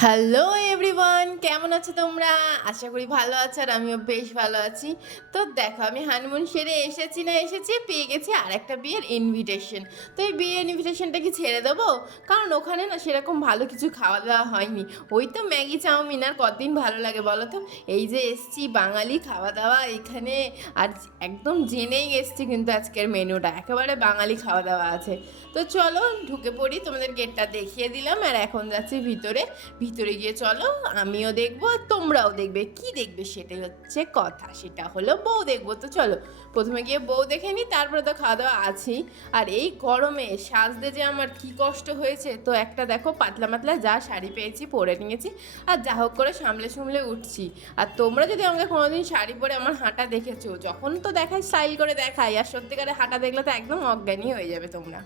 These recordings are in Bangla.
হ্যালো এভরিওয়ান কেমন আছো তোমরা? আশা করি ভালো আছো আর আমিও বেশ ভালো আছি। তো দেখো, আমি হানিমুন সেরে এসেছি না এসেছি, পেয়ে গেছি আর একটা বিয়ের ইনভিটেশন তো এই বিয়ের ইনভিটেশনটা কি ছেড়ে দেবো? কারণ ওখানে না সেরকম ভালো কিছু খাওয়া দাওয়া হয়নি। ওই তো ম্যাগি চাউমিন, আর কতদিন ভালো লাগে বলো তো? এই যে এসছি বাঙালি খাওয়া দাওয়া এখানে। আর একদম জেনেই এসছি কিন্তু আজকের মেনুটা। একেবারে বাঙালি খাওয়া দাওয়া আছে। তো চলো, ঢুকে পড়ি, তোমাদের গেটটা দেখিয়ে দিলাম, আর এখন যাচ্ছি ভিতরে। ভিতরে গিয়ে চলো আমিও দেখব আর তোমরাও দেখবে। কি দেখবে সেটাই হচ্ছে কথা। সেটা হলো বউ দেখব। তো চলো, প্রথমে গিয়ে বউ দেখে নিই তারপরে তো খাওয়া দাওয়া আছেই। আর এই গরমে সাজতে যে আমার কি কষ্ট হয়েছে, তো একটা দেখো পাতলা পাতলা যা শাড়ি পেয়েছি, পরে নিয়েছি। আর যা হোক করে সামলে সামলে উঠছি। আর তোমরা যদি আমাকে কোনোদিন শাড়ি পরে আমার হাঁটা দেখেছ, যখন তো দেখাই, স্টাইল করে দেখাই, আর সত্যিকারে হাঁটা দেখলে তো একদম অজ্ঞানী হয়ে যাবে তোমরা।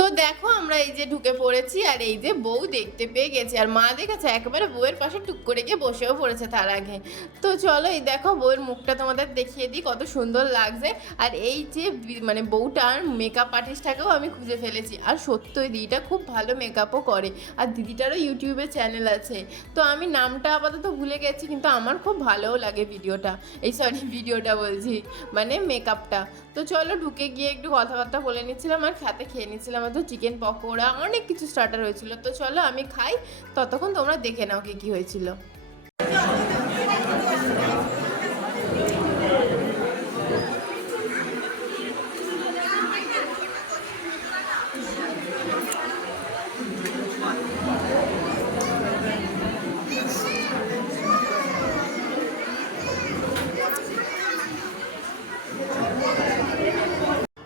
তো দেখো আমরা এই যে ঢুকে পড়েছি আর এই যে বউ দেখতে পেয়ে গেছি। আর মা দেখেছে, একেবারে বউয়ের পাশে টুক করে গিয়ে বসেও পড়েছে তার আগে। তো চলো এই দেখো বউয়ের মুখটা তোমাদের দেখিয়ে দিই কত সুন্দর লাগছে। আর এই যে মানে বউটার মেকআপ আর্টিস্টটাকেও আমি খুঁজে ফেলেছি। আর সত্যই দিদিটা খুব ভালো মেকআপও করে। আর দিদিটারও ইউটিউবে চ্যানেল আছে। তো আমি নামটা আপাতত ভুলে গেছি, কিন্তু আমার খুব ভালোও লাগে ভিডিওটা। এই সরি ভিডিওটা বলছি। মানে মেকআপটা তো চলো ঢুকে গিয়ে একটু কথাবার্তা বলে নিচ্ছিলাম আর খাতে খেয়ে নিচ্ছিলাম। তো চিকেন পকোড়া, অনেক কিছু স্টার্টার হয়েছিল। তো চলো আমি খাই, ততক্ষণ তোমরা দেখে নাও কি কি হয়েছিল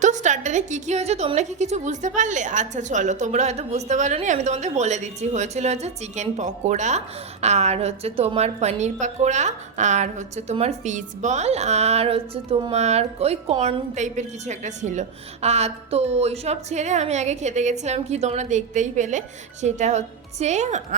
তো স্টার্টারে কি কি হয়েছে, তোমরা কি কিছু বুঝতে পারলে? আচ্ছা চলো, তোমরা হয়তো বুঝতে পারোনি, আমি তোমাদের বলে দিচ্ছি। হয়েছিল হচ্ছে চিকেন পকোড়া, আর হচ্ছে তোমার পনির পকোড়া, আর হচ্ছে তোমার ফিশ বল আর হচ্ছে তোমার ওই কর্ন টাইপের কিছু একটা ছিল। আর তো ওইসব ছেড়ে আমি আগে খেতে গেছিলাম, কি তোমরা দেখতেই পেলে? সেটা হচ্ছে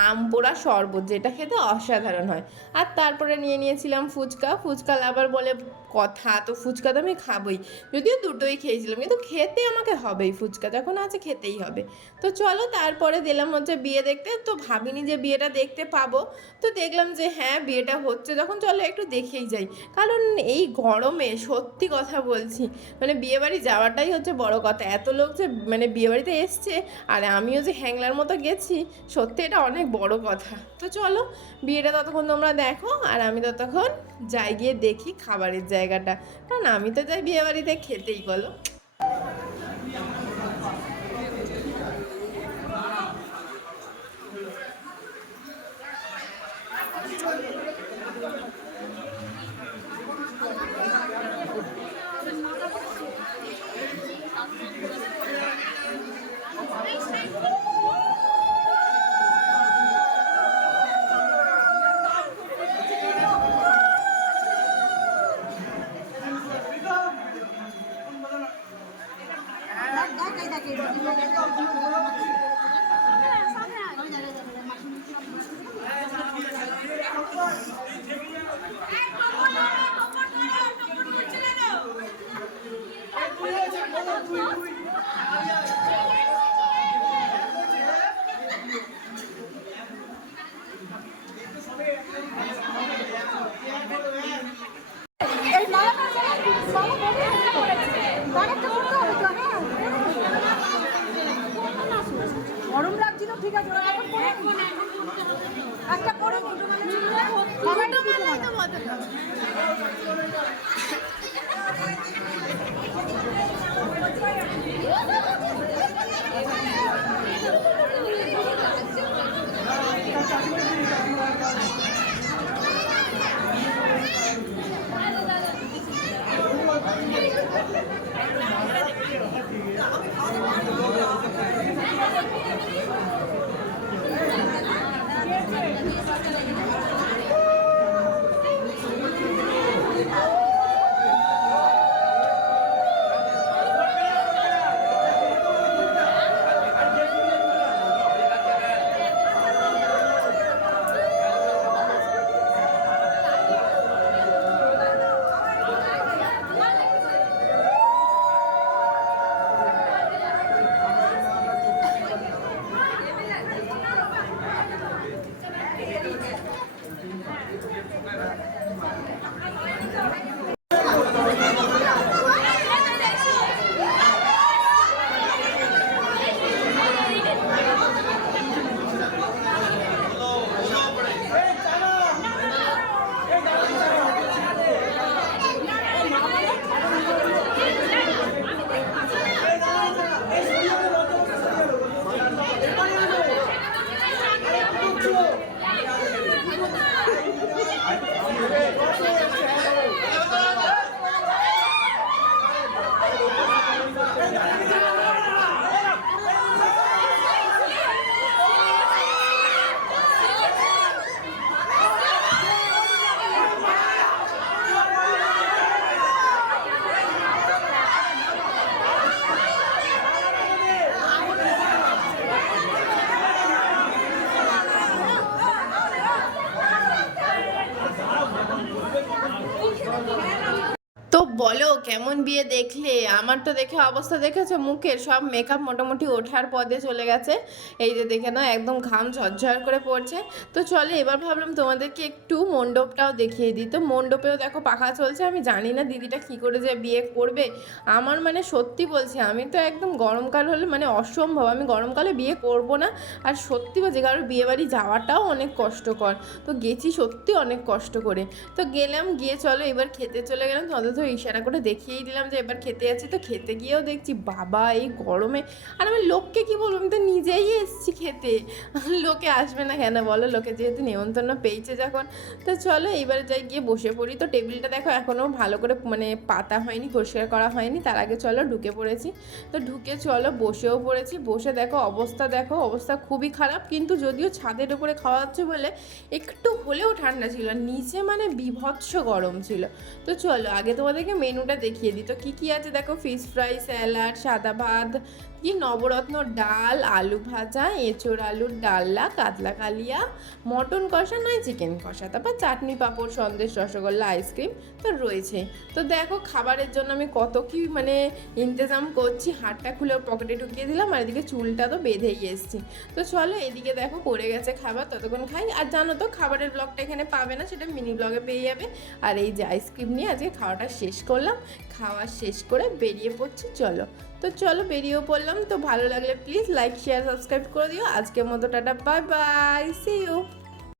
আম পোড়া শরবত, যেটা খেতে অসাধারণ হয়। আর তারপরে নিয়ে নিয়েছিলাম ফুচকা ফুচকা আবার বলে কথা, তো ফুচকা তো আমি খাবোই। যদিও দুটোই খেয়েছিলাম, কিন্তু খেতে আমাকে হবেই। ফুচকা যখন আছে খেতেই হবে। তো চলো, তারপরে দিলাম হচ্ছে বিয়ে দেখতে। তো ভাবিনি যে বিয়েটা দেখতে পাবো। তো দেখলাম যে হ্যাঁ বিয়েটা হচ্ছে। যখন চলো একটু দেখেই যাই। কারণ এই গরমে সত্যি কথা বলছি মানে বিয়েবাড়ি যাওয়াটাই হচ্ছে বড় কথা। এত লোক যে মানে বিয়েবাড়িতে এসছে, আর আমিও যে হ্যাংলার মতো গেছি, সত্যি এটা অনেক বড় কথা। তো চলো, বিয়েটা ততক্ষণ তোমরা দেখো, আর আমি ততক্ষণ যাই গিয়ে দেখি খাবারের জায়গাটা। কারণ আমি তো যাই বিয়ে বাড়িতে খেতেই বলো। একটা করে বলো, কেমন বিয়ে দেখলে? আমার তো দেখে অবস্থা দেখেছ, মুখের সব মেকআপ মোটামুটি ওঠার পদে চলে গেছে। এই যে দেখে না একদম ঘাম ঝরঝর করে পড়ছে। তো চলে, এবার ভাবলাম তোমাদেরকে একটু মণ্ডপটাও দেখিয়ে দিই। তো মণ্ডপেও দেখো পাখা চলছে, আমি জানি না দিদিটা কী করে যে বিয়ে করবে। আমার মানে সত্যি বলছি, আমি তো একদম গরমকাল হলে মানে অসম্ভব, আমি গরমকালে বিয়ে করব না। আর সত্যি বলছি কারণ বিয়ে বাড়ি যাওয়াটাও অনেক কষ্টকর। তো গেছি সত্যি অনেক কষ্ট করে। তো গেলাম, গিয়ে চলো, এবার খেতে চলে গেলাম, তোমাদের তো ইশারা করে দেখিয়েই দিলাম যে এবার খেতে যাচ্ছি। তো খেতে গিয়েও দেখছি, বাবা, এই গরমে। আর আমি লোককে কি বলব? আমি তো নিজেই এসেছি খেতে। লোকে আসবে না কেন বলো? লোকে যেহেতু নেমন্তন্ন পেয়েছে যখন। তো চলো, এইবার যাই গিয়ে বসে পড়ি। তো টেবিলটা দেখো এখনও ভালো করে মানে পাতা হয়নি, পরিষ্কার করা হয়নি। তার আগে চলো, ঢুকে পড়েছি। তো ঢুকে চলো, বসেও পড়েছি। বসে দেখো, অবস্থা দেখো, অবস্থা খুবই খারাপ। কিন্তু যদিও ছাদের উপরে খাওয়া হচ্ছে বলে, একটু হলেও ঠান্ডা ছিল। নিচে মানে বিভৎস গরম ছিল। তো চলো, আগে তোমাদেরকে মেনুটা দেখিয়ে দিত কি কী আছে? দেখো ফিশ ফ্রাই স্যালাড সাদা ভাত কি নবরত্ন ডাল, আলু ভাজা, এঁচোড় আলুর ডাল্লা কাতলা কালিয়া, মটন কষা, নয় চিকেন কষা, তারপর চাটনি পাঁপড়, সন্দেশ, রসগোল্লা, আইসক্রিম তো রয়েছে। তো দেখো খাবারের জন্য আমি কত কি মানে ইন্তজাম করছি, হাতটা খুলে পকেটে ঢুকিয়ে দিলাম, আর এদিকে চুলটা তো বেঁধেই এসছি। তো চলো এদিকে দেখো পড়ে গেছে খাবার, ততক্ষণ খাই। আর জানো তো খাবারের ব্লগটা এখানে পাবে না, সেটা মিনি ব্লগে পেয়ে যাবে। আর এই যে আইসক্রিম নিয়ে আজকে খাওয়াটা শেষ করলাম। খাওয়া শেষ করে বেরিয়ে পড়ছি, চলো। তো চলো বেরিয়েও পড়লাম। তো ভালো লাগলে প্লিজ লাইক শেয়ার সাবস্ক্রাইব করে দিও। আজকের মতো tata bye bye see you